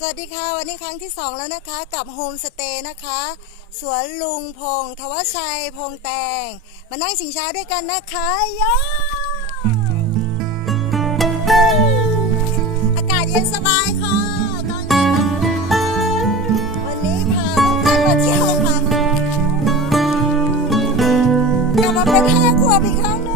สวัสดีค่ะ วันนี้ครั้งที่ 2 แล้วนะคะ กับโฮมสเตย์นะคะ สวนลุงพงทวชัยพงแตง มานั่งชิงช้าด้วยกันนะคะย้อากาศเย็นสบายค่ะตอนนี้วันนี้พาลูกชายมาเที่ยวค่ะกลับมาเป็นห้าขวบอีกครั้งนึง